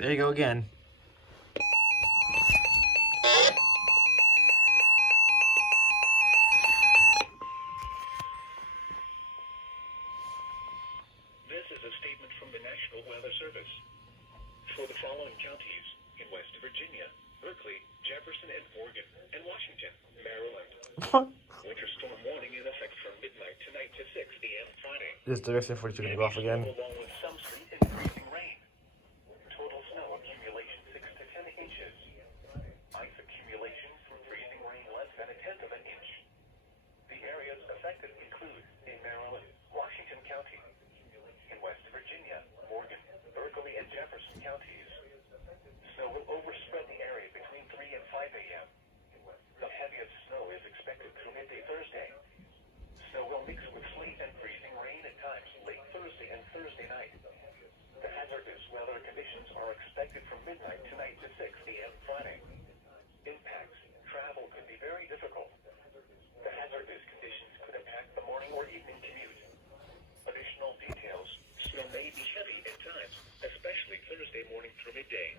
There you go again. This is a statement from the National Weather Service. For the following counties in West Virginia, Berkeley, Jefferson, and Morgan, and Washington, Maryland. Winter storm warning in effect from midnight tonight to 6 p.m. Friday. This direction for you to go off again. Along with some sleet and freezing rain. Total snow accumulation 6 to 10 inches. Ice accumulation from freezing rain less than a tenth of an inch. The areas affected include in Maryland, Washington County, in West Virginia, Morgan, Berkeley, and Jefferson counties. Snow will overspread the area between 3 and 5 a.m. The heaviest snow is expected through midday Thursday. Snow will mix with sleet and freezing rain at times late Thursday and Thursday night. The hazardous weather conditions are expected from midnight tonight to 6 p.m. Friday. Impacts. Travel could be very difficult. The hazardous conditions could impact the morning or evening commute. Additional details. Snow may be heavy at times, especially Thursday morning through midday.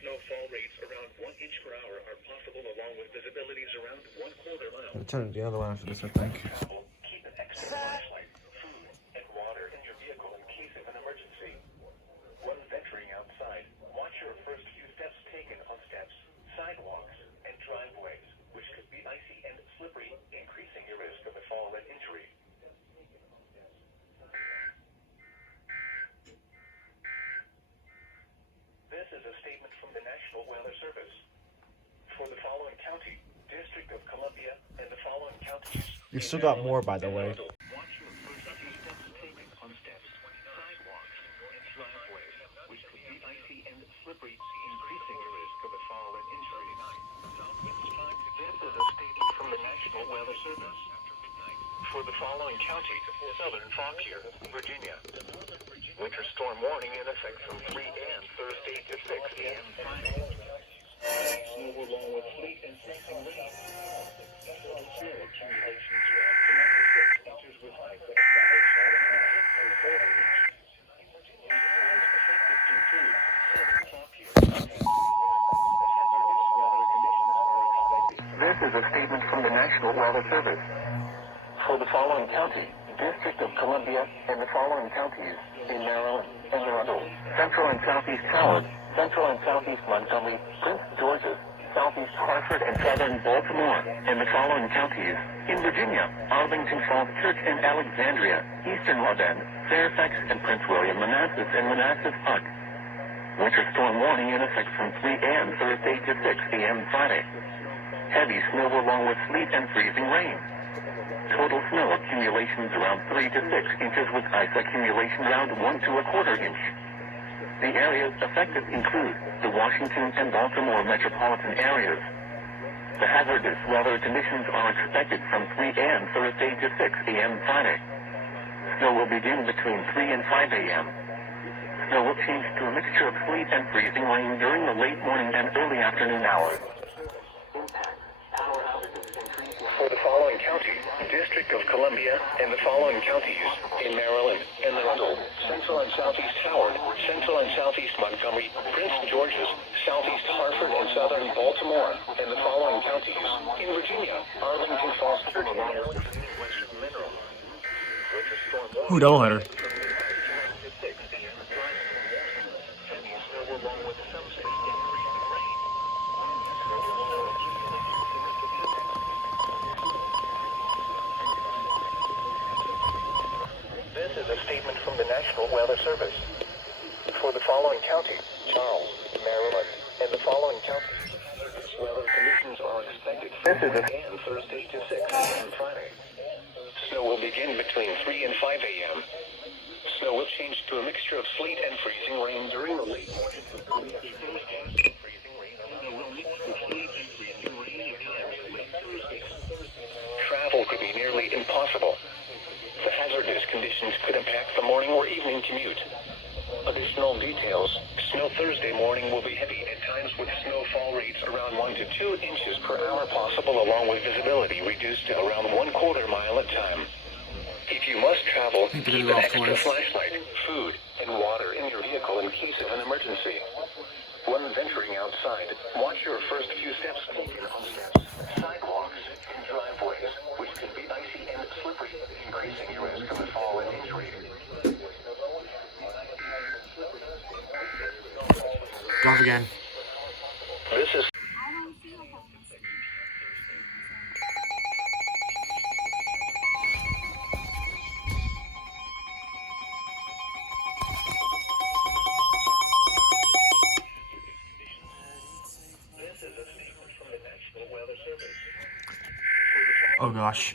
Snowfall rates around 1 inch per hour are possible, along with visibilities around 1/4 mile. I'll turn the other one after this, I think. Keep an extra flashlight, food, and water in your vehicle in case of an emergency. When venturing outside, watch your first few steps taken on steps, sidewalks, and driveways, which could be icy and slippery, increasing your risk of a fall and injury. This is a statement from the National Weather Service. For the following county, District of Columbia, and the following counties. You still got more, by the way. Watch your first few steps taken on steps, sidewalks, and driveways, which could be icy and slippery, increasing your risk of a fall and injury. This is a statement from the National Weather Service. For the following county, Southern Frontier, Virginia. Winter storm warning in effect from 3 a.m. Thursday to 6 p.m. Friday. Snow along with sleet and freezing rain. Total snow accumulations around 3 to 6 inches with ice accumulation around 6 to 4 inches. Areas affected include Southern Frontier. Hazardous weather conditions are expected. This is a statement from the National Weather Service. For the following county, District of Columbia, and the following counties in Maryland, and Maryland, Central and Southeast Howard, Central and Southeast Montgomery, Prince George's, Southeast Hartford, and Southern Baltimore, and the following counties in Virginia, Arlington Falls Church and Alexandria, Eastern London, Fairfax and Prince William, Manassas and Manassas Park. Winter storm warning in effect from 3 a.m. Thursday to 6 p.m. Friday. Heavy snow along with sleet and freezing rain. Total snow accumulations around 3 to 6 inches with ice accumulation around 1 to 1/4 inch. The areas affected include the Washington and Baltimore metropolitan areas. The hazardous weather conditions are expected from 3 a.m. Thursday to 6 p.m. Friday. Snow will begin between 3 and 5 a.m. Snow will change to a mixture of sleet and freezing rain during the late morning and early afternoon hours. For the following county, District of Columbia, and the following counties in Maryland, and Maryland, Central and Southeast Howard, Central and Southeast Montgomery, Prince George's, Southeast Hartford, and Southern Baltimore, and the following counties in Virginia, Arlington Falls, Ooh, double header. This is a statement from the National Weather Service. For the following county, Charles, Maryland, and the following counties, weather conditions are expected from Thursday to 6 p.m. Friday. Snow will begin between 3 and 5 a.m. Snow will change to a mixture of sleet and freezing rain during the late morning. Travel could be nearly impossible. The hazardous conditions could impact the morning or evening commute. Additional details. Snow Thursday morning will be heavy at times with snowfall rates around 1 to 2 inches per hour possible, along with visibility reduced to around 1/4 mile at a time. If you must travel, I think keep they're an gonna go off extra twice. flashlight, food, and water in your vehicle in case of an emergency. When venturing outside, watch your first few steps taken on steps, sidewalks, and driveways, which can be icy and slippery, increasing your risk of a fall and injury. Go off again. This is Oh gosh.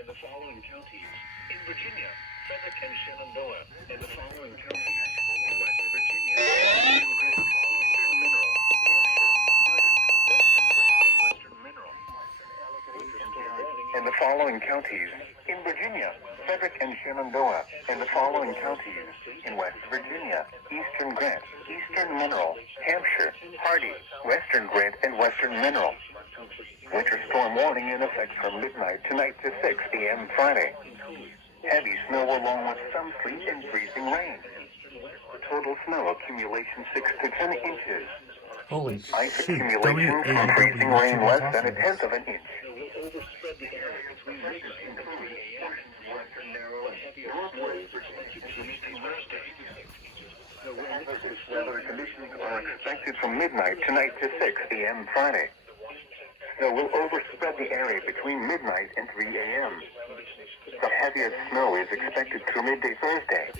in the following counties in Virginia, Frederick and Shenandoah, and the following counties in West Virginia, Eastern Mineral, Hampshire, Western Grant, and Western Mineral. And the following counties in Virginia, Frederick and Shenandoah, and the following counties in West Virginia, Eastern Grant, Eastern Mineral, Hampshire, Hardy, Western Grant, and Western Mineral. Winter storm warning in effect from midnight tonight to 6 p.m. Friday. Heavy snow along with some sleet and freezing rain. Total snow accumulation 6 to 10 inches. Holy Ice shoot. accumulation from freezing rain less than a tenth of an inch. Weather conditions are expected from midnight tonight to 6 p.m. Friday. Snow will overspread the area between midnight and 3 a.m. The heaviest snow is expected through midday Thursday.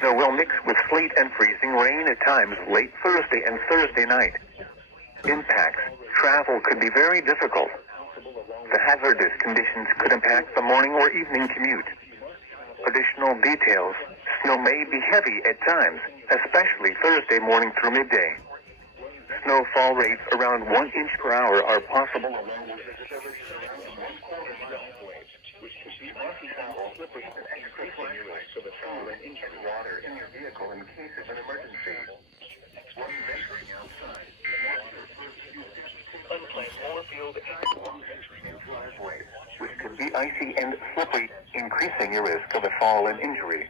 Snow will mix with sleet and freezing rain at times late Thursday and Thursday night. Impacts. Travel could be very difficult. The hazardous conditions could impact the morning or evening commute. Additional details. Snow may be heavy at times, especially Thursday morning through midday. Snowfall rates around 1 inch per hour are possible along with which can be rocky and slippery and increasing your risk of a fall and injury water in your vehicle in case of an emergency. When venturing outside, unplanned moorfield and entering your driveway, which can be icy and slippery, increasing your risk of a fall and injury.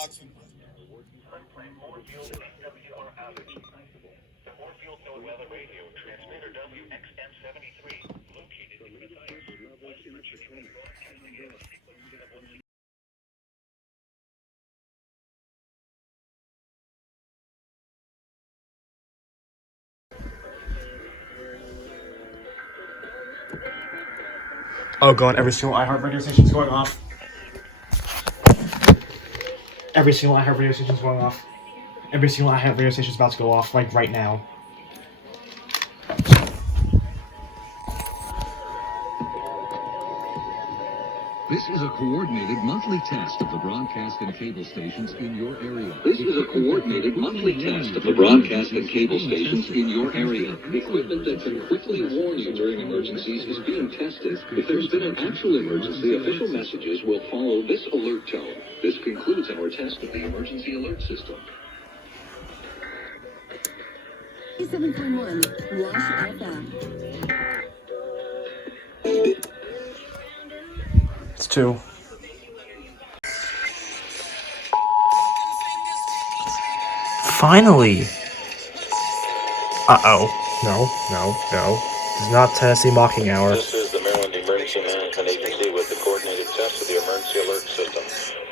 Unplanned moorfield SWR outage. The Moorfield Node Weather Radio transmitter WXM73, located in Matthias, West Virginia, broadcasting in a sequence of Oh god, every single iHeart radio station's going off. Every single iHeart radio station's going off. Every single iHeart radio station's about to go off, like right now. This is a coordinated monthly test of the broadcast and cable stations in your area. This is a coordinated monthly test of the broadcast and cable stations in your area. Equipment that can quickly warn you during emergencies is being tested. If there's been an actual emergency, official messages will follow this alert tone. This concludes our test of the emergency alert system. 7.1 WJFK. It's 2. Finally! Uh-oh. No. This is not Tennessee Mocking Hour. This is the Maryland Emergency Management Agency with the coordinated test of the emergency alert system.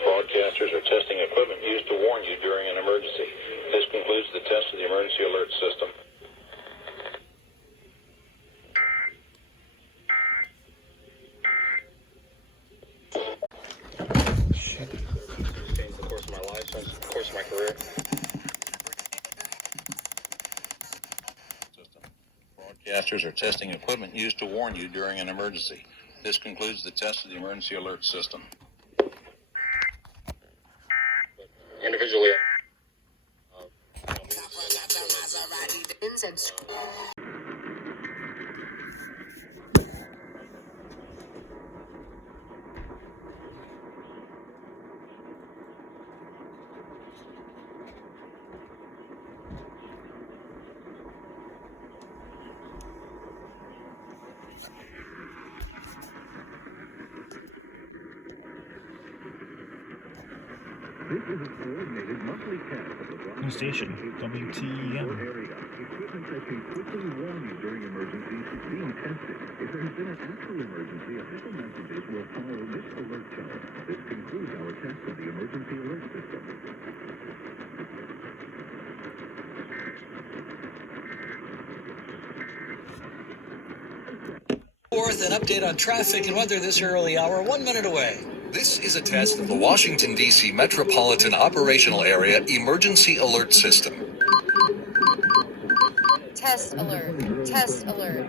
Broadcasters are testing equipment used to warn you during an emergency. This concludes the test of the emergency alert system. Shit. Change the course of my life, since the course of my career. Broadcasters are testing equipment used to warn you during an emergency. This concludes the test of the emergency alert system. Individually. This is a coordinated monthly test of the broadcast New station, WTEM. area. Equipment that can quickly warn you during emergencies is being tested. If there has been an actual emergency, official messages will follow this alert tone. This concludes our test of the emergency alert system. Fourth, an update on traffic and weather this early hour, 1 minute away. This is a test of the Washington, D.C. Metropolitan Operational Area Emergency Alert System. Test alert. Test alert.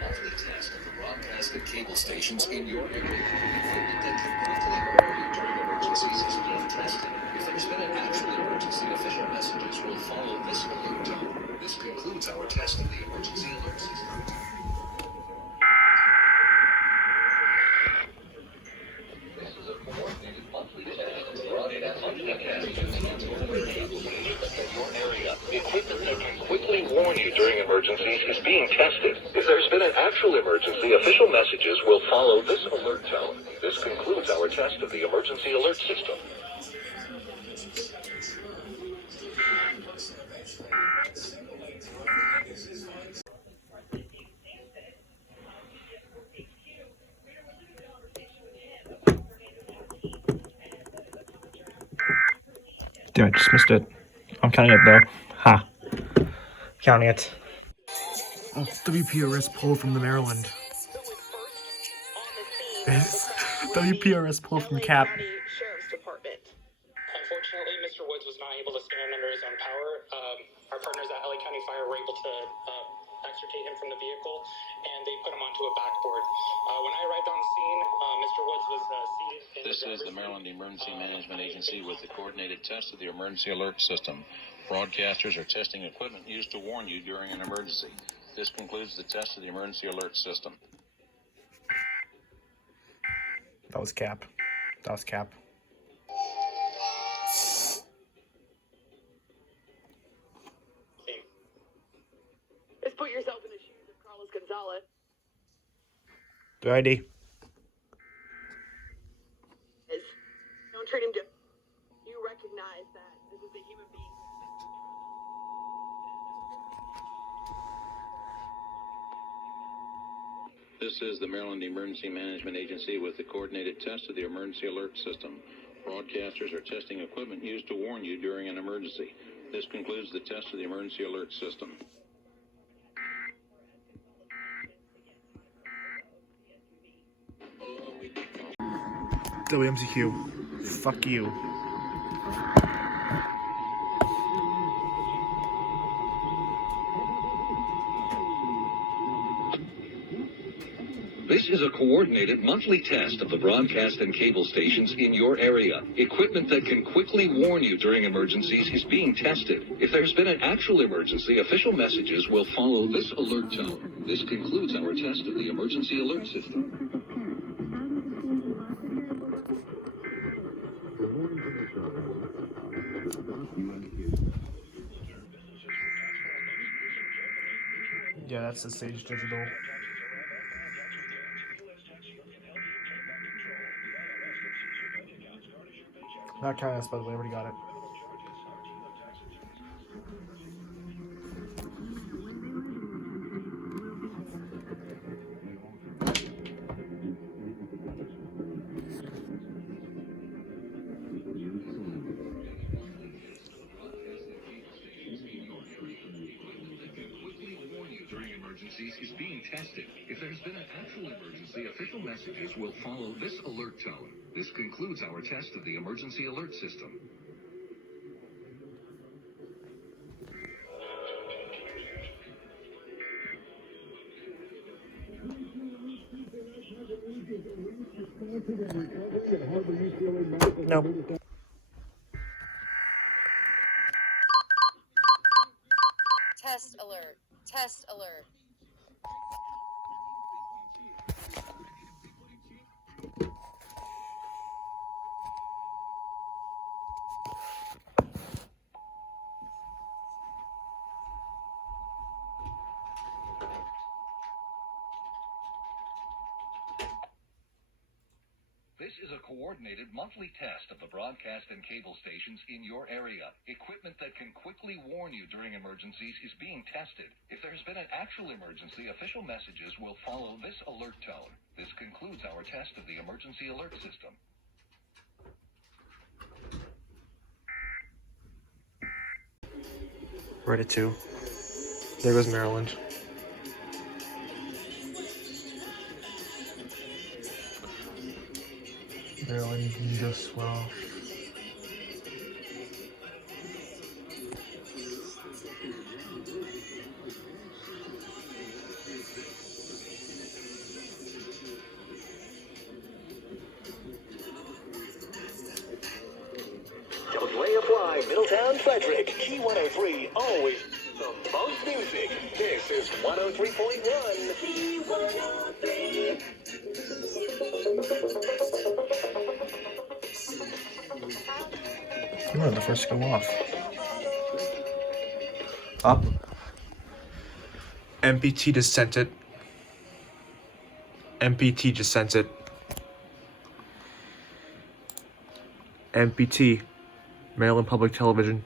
Monthly test of the broadcast and cable stations in your area. Equipment that can quickly warn you during emergencies is being tested. If there's been an actual emergency, official messages will follow this alert tone. This concludes our test of the emergency alert system. This is a coordinated monthly test of the broadcast and your area. Equipment that can quickly warn you during emergencies is being tested. If there's been an actual emergency, official messages will follow this alert tone. This concludes our test of the emergency alert system. Damn it, just missed it. I'm counting it though. Ha. Counting it. Oh, WPRS pulled from the Maryland. WPRS pulled from CAP. Unfortunately, Mr. Woods was not able to stand under his own power. Our partners at LA County Fire were able to extricate him from the vehicle, and they put him onto a backboard. When I arrived on scene, Mr. Woods was seated in This is the Maryland Emergency Management Agency with the coordinated test of the emergency alert system. Broadcasters are testing equipment used to warn you during an emergency. This concludes the test of the emergency alert system. That was CAP. That was CAP. Just put yourself in the shoes of Carlos Gonzalez. Do ID. Don't treat him different. You recognize that this is a human being. This is the Maryland Emergency Management Agency with the coordinated test of the emergency alert system. Broadcasters are testing equipment used to warn you during an emergency. This concludes the test of the emergency alert system. WMCQ. Fuck you. This is a coordinated monthly test of the broadcast and cable stations in your area. Equipment that can quickly warn you during emergencies is being tested. If there's been an actual emergency, official messages will follow this alert tone. This concludes our test of the emergency alert system. Yeah, that's the Sage Digital. Not counting us, by the way, I already got it. Is being tested. If there's been an actual emergency, official messages will follow this alert tone. This concludes our test of the emergency alert system. Nope. Test alert. Test alert. is a coordinated monthly test of the broadcast and cable stations in your area. Equipment that can quickly warn you during emergencies is being tested. If there's been an actual emergency, official messages will follow this alert tone. This concludes our test of the emergency alert system. Right at 2. There goes Maryland. Maryland just went off. WAFY, Middletown, Frederick, Key 103, always the most music. This is 103.1. Key 103. You were the first to go off. Up. MPT just sent it. MPT just sent it. MPT. Maryland Public Television.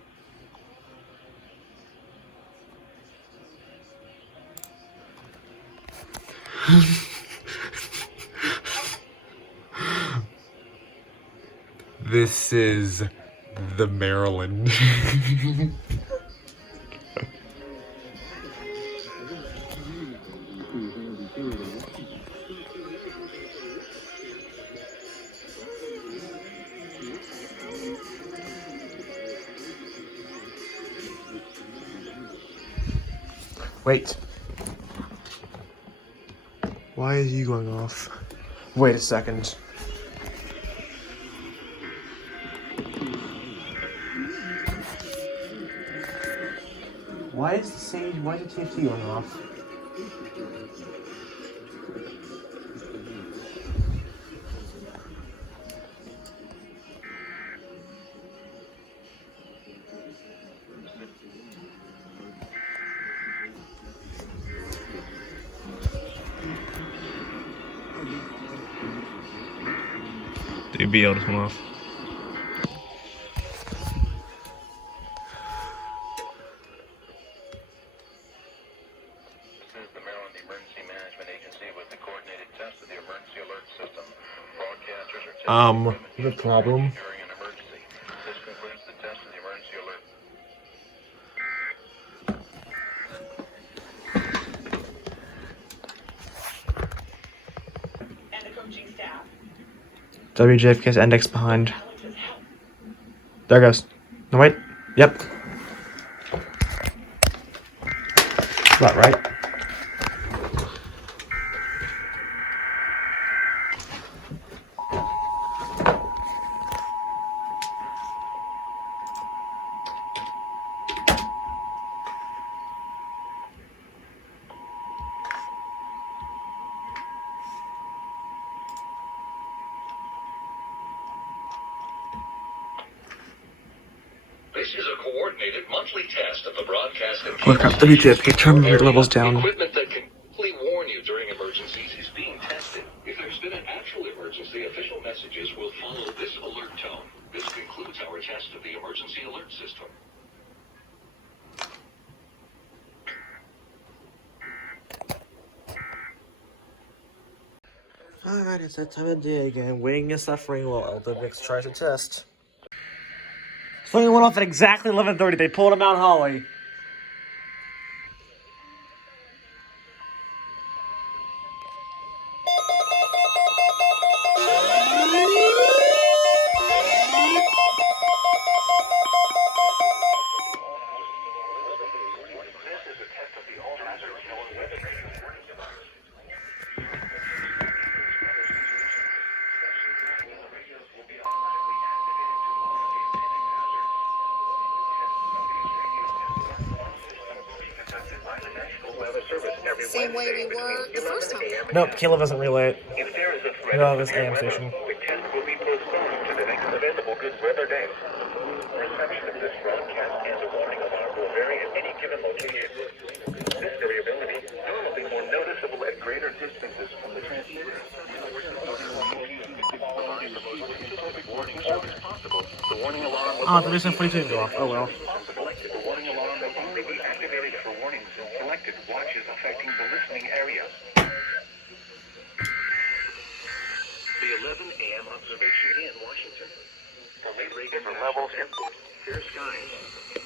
This is the Maryland. Wait. Why is he going off? Wait a second. Why is the TFT going off? WBAL just went off. This is the Maryland Emergency Management Agency with the coordinated test of the emergency alert system. Broadcasters are testing The problem. during an emergency. This concludes the test of the emergency alert. And the coaching staff. WJFK's index behind. There goes. No, wait. Yep. Is that right? This is a coordinated monthly test of the broadcast and Look up WJFK, turn your levels down. Equipment that can quickly warn you during emergencies is being tested. If there's been an actual emergency, official messages will follow this alert tone. This concludes our test of the emergency alert system. Alright, it's that time of day again. Waiting and suffering while Elder Vix tries to test. Swinging one off at exactly 11:30. They pulled him out, Holly. Same way we were the first time. Nope, Caleb doesn't relay it. If there is a threat No, of this severe AM weather, station. the test will be postponed to the next available good weather day. Reception of this broadcast and a warning alarm will vary at any given location. This variability will be more noticeable at greater distances from the transmitter. Ah, the reason 42 didn't go off. Oh well. The warning alarm will only be activated for warnings in selected watches affecting the listening area. The 11 a.m. observation in Washington. The late rate for levels in clear skies.